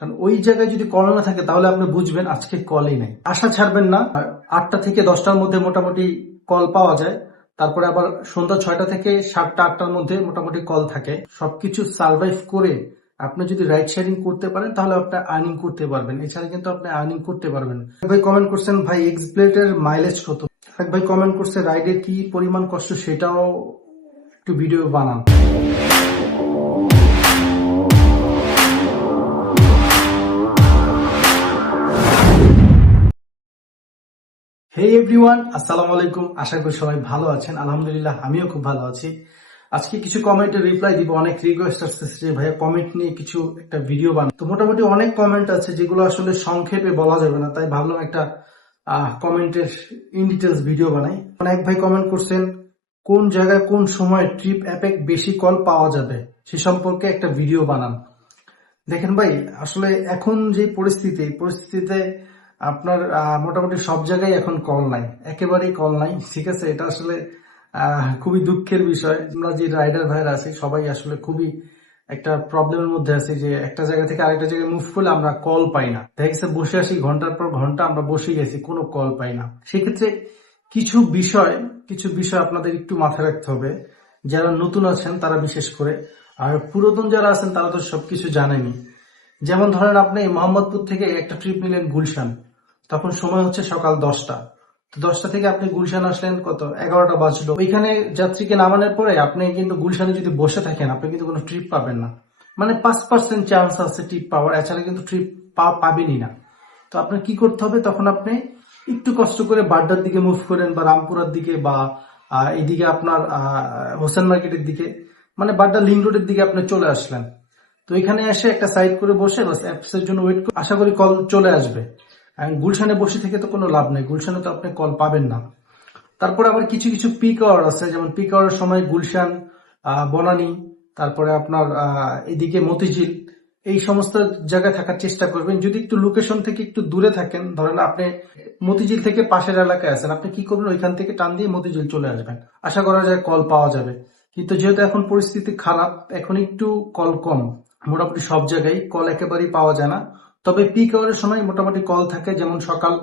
কারণ ওই জায়গায় যদি কল না থাকে, তাহলে আপনি বুঝবেন আজকে কলই নাই। আশা ছাড়বেন না। আটটা থেকে দশটার মধ্যে মোটামুটি কল পাওয়া যায়। তারপরে আবার সন্ধ্যা ছয়টা থেকে সাতটা, আটটার মধ্যে মোটামুটি কল থাকে। সবকিছু সার্ভাইভ করে আপনি যদি রাইড শেয়ারিং করতে পারেন, তাহলে আপনি আর্নিং করতে পারবেন। এছাড়া কিন্তু আপনি আর্নিং করতে পারবেন। ভাই কমেন্ট করছেন, ভাই এক্স প্লেটের মাইলেজ কত? এক ভাই কমেন্ট করছে রাইডে কি পরিমাণ কষ্ট সেটাও একটু ভিডিও বানান। হে এভরিওয়ান আসসালামু আলাইকুম। আশা করি সবাই ভালো আছেন। আলহামদুলিল্লাহ, আমিও খুব ভালো আছি। আজকে কিছু কমেন্টের রিপ্লাই দিব, অনেক রিকোয়েস্ট আসছে যে ভাইয়া কমেন্ট নিয়ে কিছু একটা ভিডিও বানান তো মোটামুটি অনেক কমেন্ট আছে যেগুলো আসলে সংক্ষেপে বলা যাবে না, তাই ভাবলাম একটা কমেন্টের ইন ডিটেলস ভিডিও বানাই। অনেক ভাই কমেন্ট করছেন, কোন জায়গায় কোন সময় ট্রিপ অ্যাপে বেশি কল পাওয়া যাবে? সে সম্পর্কে একটা ভিডিও বানান। দেখেন ভাই, আসলে এখন যে পরিস্থিতি পরিস্থিতিতে আপনার মোটামুটি সব জায়গায় এখন কল নাই। একেবারেই কল নাই। ঠিক আছে, এটা আসলে খুবই দুঃখের বিষয়। আমরা যে রাইডার ভাইরা আছি, সবাই আসলে খুবই একটা প্রবলেমের মধ্যে আছি যে একটা জায়গা থেকে আরেকটা জায়গায় মুভ করলে আমরা কল পাই না। দেখা গেছে বসে আসি, ঘণ্টার পর ঘণ্টা আমরা বসে গেছি, কোনো কল পাই না। সেক্ষেত্রে কিছু বিষয় কিছু বিষয় আপনাদের একটু মাথায় রাখতে হবে। যারা নতুন আছেন, তারা বিশেষ করে, আর পুরাতন যারা আছেন, তারা তো সবকিছু জানেনি যেমন ধরেন আপনি মোহাম্মদপুর থেকে একটা ট্রিপ নিলেন গুলশান। তখন সময় হচ্ছে সকাল দশটা। তো দশটা থেকে আপনি গুলশান আসলেন কত? এগারোটা বাজলো। ওইখানে যাত্রীকে নামানোর পরে আপনি কিন্তু গুলশানে যদি বসে থাকেন, আপনি কিন্তু কোনো ট্রিপ পাবেন না। মানে পাঁচ পার্সেন্ট চান্স আছে ট্রিপ পাওয়ার, এছাড়া কিন্তু ট্রিপ পাবেনই না। তো আপনার কি করতে হবে? তখন আপনি একটু কষ্ট করে বাড্ডার দিকে মুভ করেন বা রামপুরার দিকে বা এদিকে আপনার হোসেন মার্কেটের দিকে। মানে বাড্ডা লিঙ্ক রোডের দিকে আপনি চলে আসলেন। তো এখানে এসে একটা সাইড করে বসে বাস অ্যাপস জন্য ওয়েট আশা করি কল চলে আসবে। আর গুলশানে বসে থেকে তো কোনো লাভ নেই। গুলশানে তো আপনি কল পাবেন না। তারপরে আবার কিছু কিছু পিক আওয়ার আছে, যেমন পিক আওয়ারের সময় গুলশান বনানী, তারপরে আপনার এদিকে মতিঝিল, এই সমস্ত জায়গায় থাকার চেষ্টা করবেন। যদি একটু লোকেশন থেকে একটু দূরে থাকেন, ধরেন আপনি মতিঝিল থেকে পাশের এলাকায় আছেন, আপনি কি করবেন? ওইখান থেকে টান দিয়ে মতিঝিল চলে আসবেন। আশা করা যায় কল পাওয়া যাবে। কিন্তু যেহেতু এখন পরিস্থিতি খারাপ, এখন একটু কল কম। মোটামুটি সব জায়গায় কল একেবারেই পাওয়া যায় না। তবে পিক আওয়ারের সময় মোটামুটি কল থাকে যেমন সকাল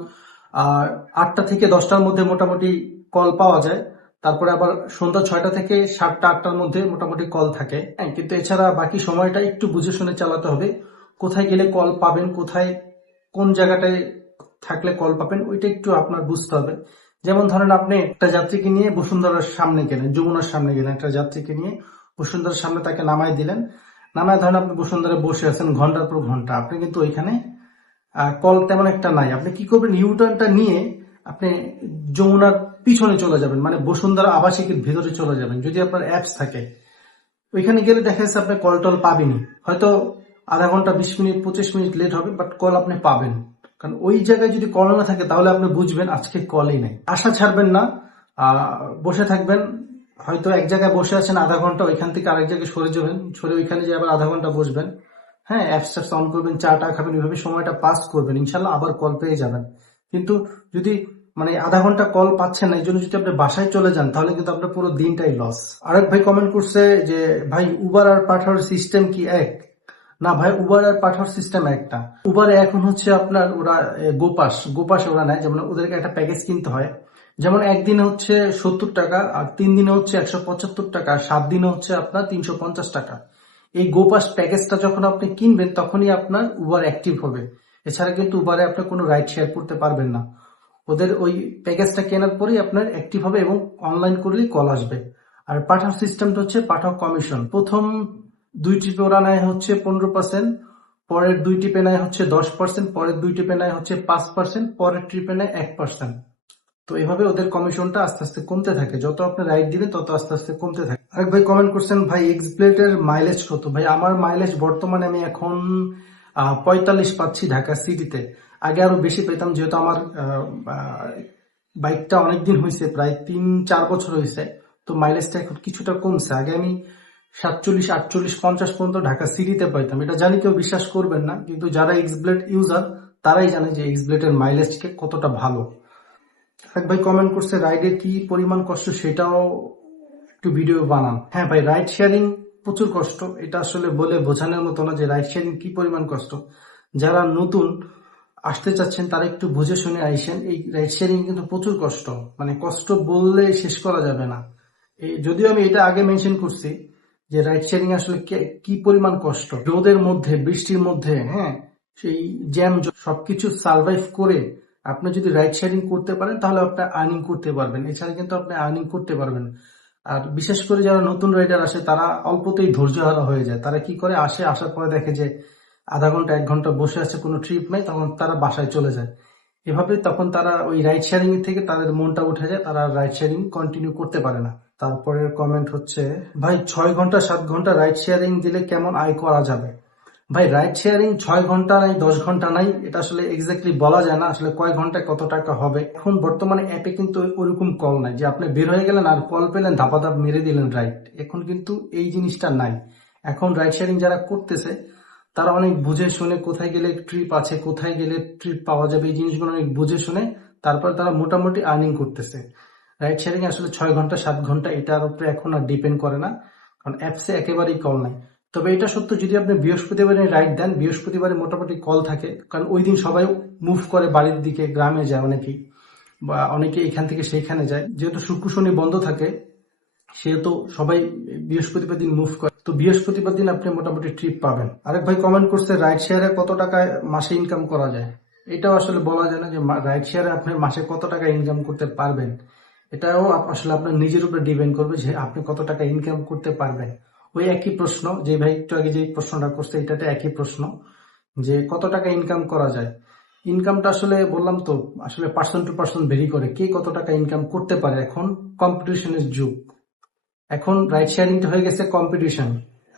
আটটা থেকে দশটার মধ্যে মোটামুটি কল পাওয়া যায়। তারপরে আবার সন্ধ্যা ছয়টা থেকে সাতটা আটটার মধ্যে মোটামুটি কল থাকে। হ্যাঁ, কিন্তু এছাড়া বাকি সময়টা একটু বুঝে শুনে চালাতে হবে। কোথায় গেলে কল পাবেন কোথায় কোন জায়গাটায় থাকলে কল পাবেন ওইটা একটু আপনার বুঝতে হবে। যেমন ধরেন আপনি একটা যাত্রীকে নিয়ে বসুন্ধরার সামনে গেলেন যমুনার সামনে গেলেন একটা যাত্রীকে নিয়ে বসুন্ধরার সামনে তাকে নামাই দিলেন। নামায় ধরনের আপনি বসুন্ধরায় বসে আছেন, ঘণ্টার পর ঘণ্টা। আপনি কিন্তু ওইখানে কল তেমন একটা নাই। আপনি কি করবেন ইউটার্নটা নিয়ে আপনি যমুনার পিছনে চলে যাবেন মানে বসুন্ধরা আবাসিকের ভিতরে চলে যাবেন, যদি আপনার অ্যাপস থাকে। ওইখানে গেলে দেখা যাচ্ছে আপনি কল টল পাবেনই। হয়তো আধা ঘণ্টা, বিশ মিনিট, পঁচিশ মিনিট লেট হবে বাট কল আপনি পাবেন। কারণ ওই জায়গায় যদি কল না থাকে, তাহলে আপনি বুঝবেন আজকে কলই নেই। আশা ছাড়বেন না বসে থাকবেন হয়তো এক জায়গায় বসে আছেন আধা ঘণ্টা, ওইখান থেকে আরেক জায়গায় সরে যাবেন। সরে ওইখানে যে আবার আধা ঘণ্টা বসবেন। হ্যাঁ অ্যাপস ট্যাপস অন করবেন, চা টা খাবেন এইভাবে সময়টা পাস করবেন। ইনশাল্লাহ আবার কল পেয়ে যাবেন। কিন্তু যদি মানে আধা ঘণ্টা কল পাচ্ছেন না, এই জন্য যদি আপনি বাসায় চলে যান, তাহলে কিন্তু আপনার পুরো দিনটাই লস আরেক ভাই কমেন্ট করছে যে, ভাই উবার আর পাঠানোর সিস্টেম কি এক? না ভাই উবার আর পাঠানোর সিস্টেম একটা। উবারে এখন হচ্ছে আপনার ওরা গোপাস গোপাস ওরা নেয়, যেমন ওদেরকে একটা প্যাকেজ কিনতে হয়। যেমন একদিনে হচ্ছে সত্তর টাকা, আর তিন দিনে হচ্ছে একশো পঁচাত্তর টাকা সাত দিনে হচ্ছে আপনার তিনশো পঞ্চাশ টাকা। এই গোপাস প্যাকেজটা যখন আপনি কিনবেন, তখনই আপনার উবার অ্যাক্টিভ হবে। এছাড়া কিন্তু উবারে আপনি কোনো রাইড শেয়ার করতে পারবেন না। ওদের ওই প্যাকেজটা কেনার পরেই আপনার অ্যাক্টিভ হবে এবং অনলাইন করলেই কল আসবে। আর পাঠাও সিস্টেমটা হচ্ছে পাঠাও কমিশন প্রথম দুই ট্রিপে ওরা নেয় হচ্ছে পনেরো পার্সেন্ট পরের দুই ট্রিপে নেয় হচ্ছে দশ পার্সেন্ট পরের দুই ট্রিপে নেয় হচ্ছে পাঁচ পার্সেন্ট পরের ট্রিপে নেয় এক পার্সেন্ট তো এভাবে ওদের কমিশনটা আস্তে আস্তে কমতে থাকে। যত আপনি রাইড দিবেন, তত আস্তে আস্তে কমতে থাকে। আরেক ভাই কমেন্ট করছেন, ভাই এক্স প্লেটের মাইলেজ কত? ভাই, আমার মাইলেজ বর্তমানে আমি এখন পঁয়তাল্লিশ পাচ্ছি ঢাকা সিটিতে আগে আরও বেশি পেতাম, যেহেতু আমার বাইকটা অনেকদিন হয়েছে প্রায় তিন চার বছর হয়েছে তো মাইলেজটা এখন কিছুটা কমছে। আগে আমি সাতচল্লিশ, আটচল্লিশ, পঞ্চাশ পর্যন্ত ঢাকা সিটিতে পাইতাম। এটা জানি কেউ বিশ্বাস করবেন না, কিন্তু যারা এক্স ব্লেড ইউজার তারাই জানে যে এক্স ব্লেডের মাইলেজকে কতটা ভালো। এক ভাই কমেন্ট করছে রাইডে কি পরিমাণ কষ্ট সেটাও একটু ভিডিও বানান। হ্যাঁ ভাই রাইড শেয়ারিং প্রচুর কষ্ট। এটা আসলে বলে বোঝানোর মতো না যে রাইড শেয়ারিং কি পরিমাণ কষ্ট। যারা নতুন আসতে চাচ্ছেন, তারা একটু বুঝে শুনে আইসেন। এই রাইড শেয়ারিং কিন্তু প্রচুর কষ্ট। মানে কষ্ট বললে শেষ করা যাবে না। যদিও আমি এটা আগে মেনশন করছি যে রাইড শেয়ারিং আসলে কি পরিমাণ কষ্ট। রোদের মধ্যে, বৃষ্টির মধ্যে হ্যাঁ সেই জ্যাম সবকিছু সার্ভাইভ করে আপনি যদি রাইড শেয়ারিং করতে পারেন, তাহলে আপনি আর্নিং করতে পারবেন। এছাড়া কিন্তু আপনি আর্নিং করতে পারবেন আর বিশেষ করে যারা নতুন রাইডার আসে, তারা অল্পতেই ধৈর্যহারা হয়ে যায়। তারা কি করে? আসে, আসার পরে দেখে যে আধা ঘণ্টা, এক ঘণ্টা বসে আছে, কোনো ট্রিপ নাই, তখন তারা বাসায় চলে যায়। এভাবে তখন তারা ওই রাইড শেয়ারিং থেকে তাদের মনটা উঠে যায়, তারা রাইড শেয়ারিং কন্টিনিউ করতে পারে না। তারপরে কমেন্ট হচ্ছে, ভাই, ছয় ঘণ্টা, সাত ঘণ্টা রাইড শেয়ারিং দিলে কেমন আয় করা যাবে? ভাই রাইড শেয়ারিং ছয় ঘণ্টা নাই, দশ ঘণ্টা নাই, এটা আসলে এক্স্যাক্টলি বলা যায় না, আসলে কয় ঘন্টায় কত টাকা হবে। এখন বর্তমানে অ্যাপে কিন্তু ওরকম কল নাই, যে আপনি বের হয়ে গেলেন আর কল পেলেন ধাপা ধাপ মেরে দিলেন রাইড এখন কিন্তু এই জিনিসটা নাই। এখন রাইড শেয়ারিং যারা করতেছে, তারা অনেক বুঝে শুনে কোথায় গেলে ট্রিপ আছে, কোথায় গেলে ট্রিপ পাওয়া যাবে, এই জিনিসগুলো অনেক বুঝে শুনে তারপর তারা মোটামুটি আর্নিং করতেছে। রাইড শেয়ারিং আসলে ছয় ঘণ্টা, সাত ঘণ্টা, এটার উপরে এখন আর ডিপেন্ড করে না, কারণ অ্যাপসে একেবারেই কল নাই। তবে এটা সত্য, যদি আপনি বৃহস্পতিবারে রাইড দেন, বৃহস্পতিবারে মোটামুটি কল থাকে, কারণ ওই দিন সবাই মুভ করে বাড়ির দিকে, গ্রামে যায় অনেকেই, বা অনেকে এখান থেকে সেইখানে যায়। যেহেতু শুক্র, শনি বন্ধ থাকে, সেহেতু সবাই বৃহস্পতিবার দিন মুভ করে। তো বৃহস্পতিবার দিন আপনি মোটামুটি ট্রিপ পাবেন। আরেক ভাই কমেন্ট করছে রাইড শেয়ারে কত টাকায় মাসে ইনকাম করা যায়? এটাও আসলে বলা যায় না যে রাইড শেয়ারে আপনি মাসে কত টাকা ইনকাম করতে পারবেন। এটাও আসলে আপনার নিজের উপরে ডিপেন্ড করবে যে আপনি কত টাকা ইনকাম করতে পারবেন। ওই একই প্রশ্ন, যে ভাই একটু আগে যে প্রশ্নটা করছে, এটাতে একই প্রশ্ন, যে কত টাকা ইনকাম করা যায়? ইনকামটা আসলে বললাম তো, আসলে পার্সন টু পার্সন ভেরি করে, কে কত টাকা ইনকাম করতে পারে এখন? কম্পিটিশনের যুগ। এখন রাইড শেয়ারিংটা হয়ে গেছে কম্পিটিশন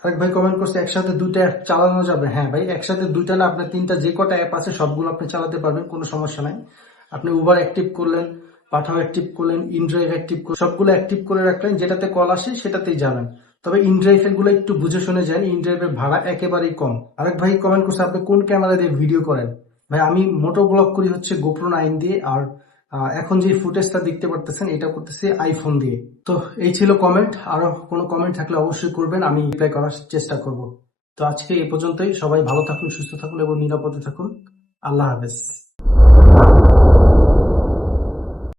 আরেক ভাই কমেন্ট করছে, একসাথে দুইটা অ্যাপ চালানো যাবে। হ্যাঁ ভাই, একসাথে দুইটা না, আপনার তিনটা যে কটা অ্যাপ আছে, সবগুলো আপনি চালাতে পারবেন, কোনো সমস্যা নাই। আপনি উবার অ্যাক্টিভ করলেন পাঠাও অ্যাক্টিভ করলেন ইনড্রাইভ অ্যাক্টিভ করলেন সবগুলো অ্যাক্টিভ করে রাখলেন, যেটাতে কল আসে, সেটাতেই যাবেন। তবে ইনড্রাইভেরগুলো একটু বুঝে শুনে যান ইনড্রাইভের ভাড়া একেবারেই কম। আরেক ভাই কমেন্ট করছে, আপনি কোন ক্যামেরা দিয়ে ভিডিও করেন? ভাই, আমি মোটো ব্লগ করি হচ্ছে গোপ্রো নাইন দিয়ে, আর এখন যে ফুটেজটা দেখতে পারতেছেন, এটা করতেছি আইফোন দিয়ে। তো এই ছিল কমেন্ট আরও কোনো কমেন্ট থাকলে অবশ্যই করবেন, আমি রিপ্লাই করার চেষ্টা করব। তো আজকে এই পর্যন্তই, সবাই ভালো থাকুন, সুস্থ থাকুন এবং নিরাপদে থাকুন। আল্লাহ হাফেজ।